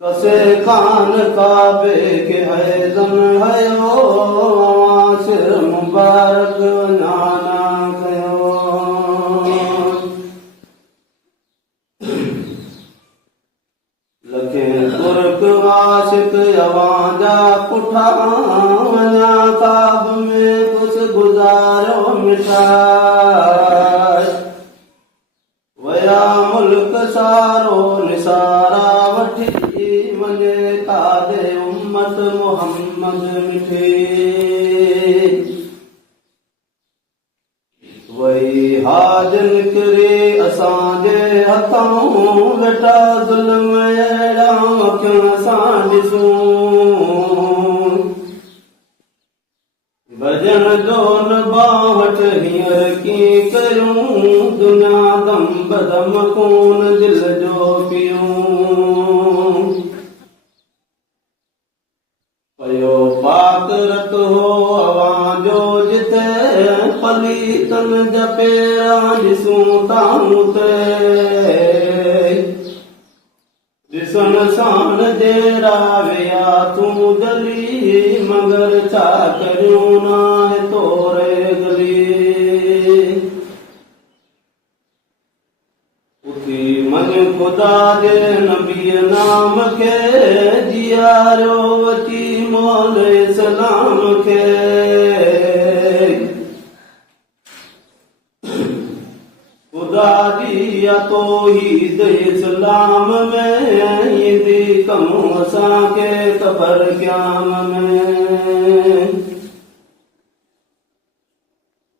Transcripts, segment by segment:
कसे खान काबे के हैज़न हयो सिर मुबारक नाना कयो लखे तुर्क आशिक अवांजा पुठा वञा काब में कुछ गुजारो मिठा वया मुल्क सारो निसारा वठी वञे कादे उम्मत मोहम्मद मिठी वही हाज निकिरे असांजे हथों वेठा ज़ुल्म अहिड़ा अखियुनि सां ॾिसूं भॼन जो न बाहठ हींअर कीअं कयूं दुनिया दम बदम खून दिल जो पियूं पयो पाक रत हो अवां जो जिथे पलीतन जा पेरा ॾिसूं ताऊं ते ॾिसण साण जहिड़ा विया तूं जली मगर छा करियूं नाहे तोरे गली उथी मन ख़ुदा जे नबीअ नाम खे जियारियो वठी मौल इस्लाम खे खुदा जी तौहीद इस्लाम में ईंदी कम असांखे ख़बर क़याम में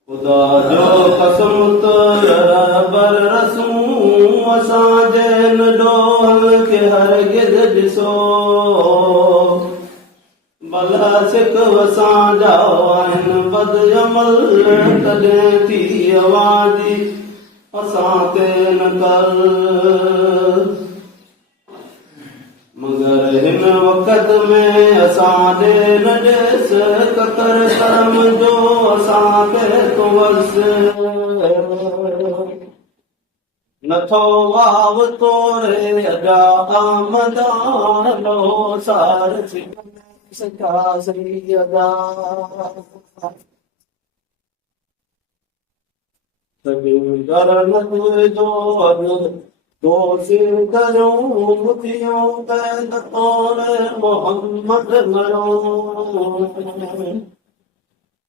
खुदा जो कसम तर रसूं असांजे न ॾोहल खे हरगिज़ ॾिसो भला सिक असांजा आहिनि बदअमल तॾहिं थी आवाज़ी असां ते न कर मगर हिन वक़्त में असां ॾे न ॾेस ककर करम जो असांखे तो वस नथो वाव तोरे अजा आमदानो सार सिका सैयदा करण जो दोषी करूं बुधियूं कैद तोरे मोहम्मद मरो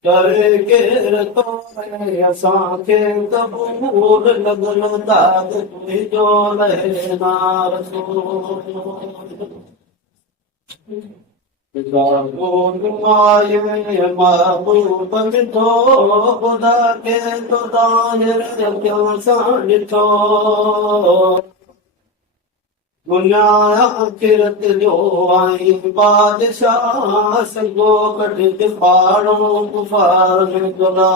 करे केर तोरे असांखे कबूल लॻल दाद तुंहिंजो रहे ना रसूल महबूब मिठो ख़ुदा खे तो ज़ाहिर अखियुनि सां ॾिठो दुनिया आख़िरत जो आई बादशाह सॻो कढी फाड़ो कुफार में गुला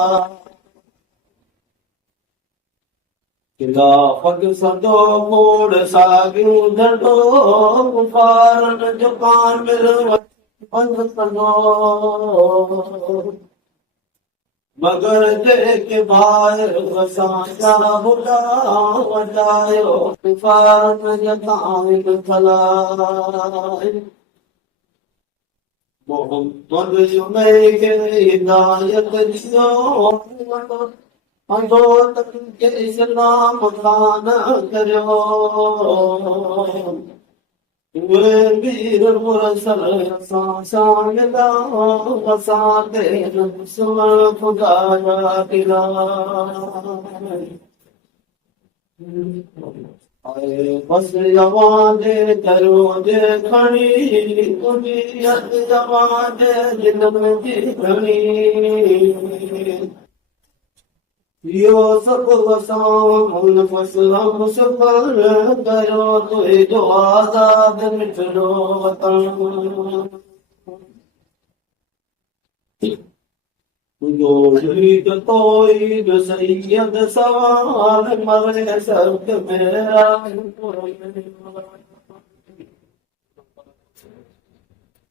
खिलाफ़त सदो कोड़ साॻियूं झंडो कुफारनि जो कामिल बंद कंदो मगर जेके ॿाहिरि असांजा बुढा वॼायो कुफारनि जा कामिल फलाए मोहम्मद खे हिदायत ॾियो अंधो तंहिंखे इस्लाम कान करियो उहे वीर मुरसल असां सां मिला असां ते दुश्मन ख़ुदा जा दिला बस अवां जे दरो जे खणी तुंहिंजी हथ अवां जे दिल में जी खणी इहो सभु असां फसलम सफल कयो तुंहिंजो आज़ाद मिठड़ो वतन तुंहिंजो शहीद तौहीद सैयद सवाल मरे सर्द में